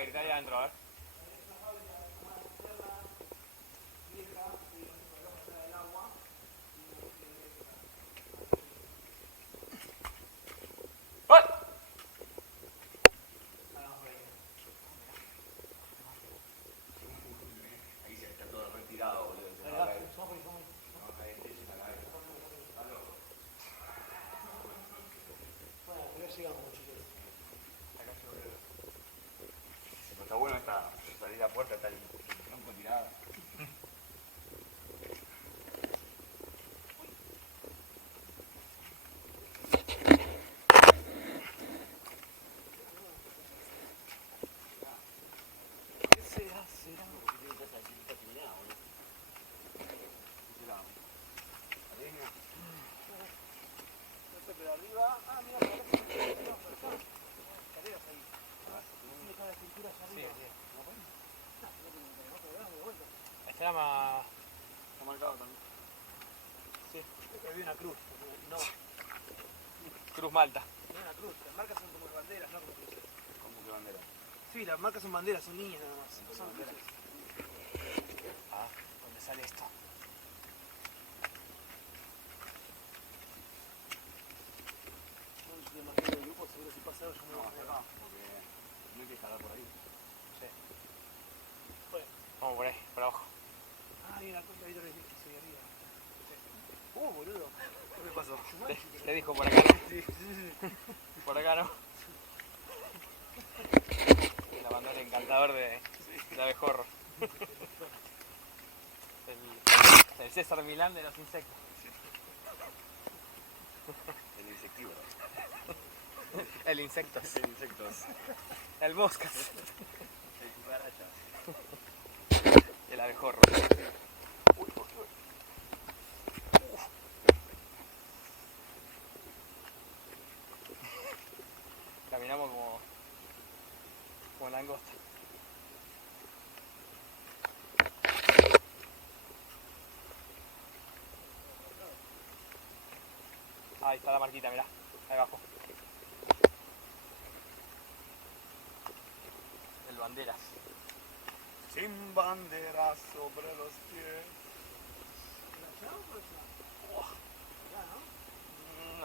Grita ahí adentro, a ver. ¡Ay! Ahí se está todo retirado, boludo. Está bueno esta salida a puerta, está el tronco tirado. Pero arriba, mira, por acá escaleras ahí. Tiene toda la estructura allá arriba. Se llama... Está marcado también. Sí, había una cruz. No, Cruz Malta. no es una cruz. Las marcas son como banderas, no como cruces. ¿Cómo que bandera? Sí, las marcas son banderas, son líneas nada más. No son banderas. cruces. Ah, ¿dónde sale esto? No es demasiado de grupo, seguro si pasa algo yo me No, voy a hasta pegar. acá, porque no hay que escalar por ahí. Sí. Bueno. Vamos por ahí, por abajo. Hay una cosa ahí que se ve arriba. Sí. Boludo. ¿Qué pasó? Te dijo por acá, ¿no? Sí. Por acá, ¿no? El abandono encantador de abejorro. El César Milán de los insectos. El insectívoro. El insectos. El insectos. El moscas. El cucaracha. El abejorro. Caminamos como langosta. Ahí está la marquita, mirá. Ahí abajo. El banderas. Sin banderas sobre los pies.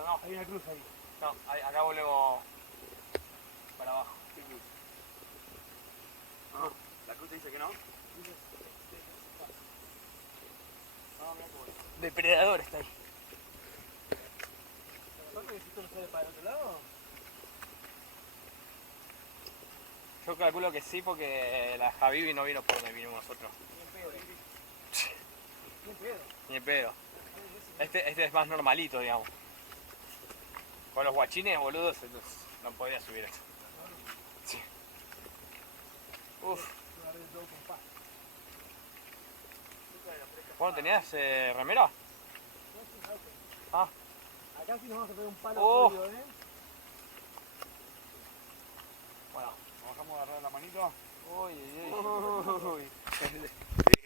No, Hay una cruz ahí. no, acá volvemos para abajo. ¿Qué cruz? Ah, ¿la cruz te dice que no? No, mira qué bueno. Depredador está ahí. ¿Aparte que si esto no sale para el otro lado? Yo calculo que sí, porque la Javibi no vino por donde vinimos nosotros. Ni en pedo. Ni en pedo. Este es más normalito, digamos. Con los guachines, boludos, no podía subir esto. Sí. Uf. ¿Vos no tenías remera? Ah. Acá sí nos vamos a pegar un palo Oh. jodido, Bueno. ¿Nos bajamos a agarrar la manito? Uy, uy, uy. Sí.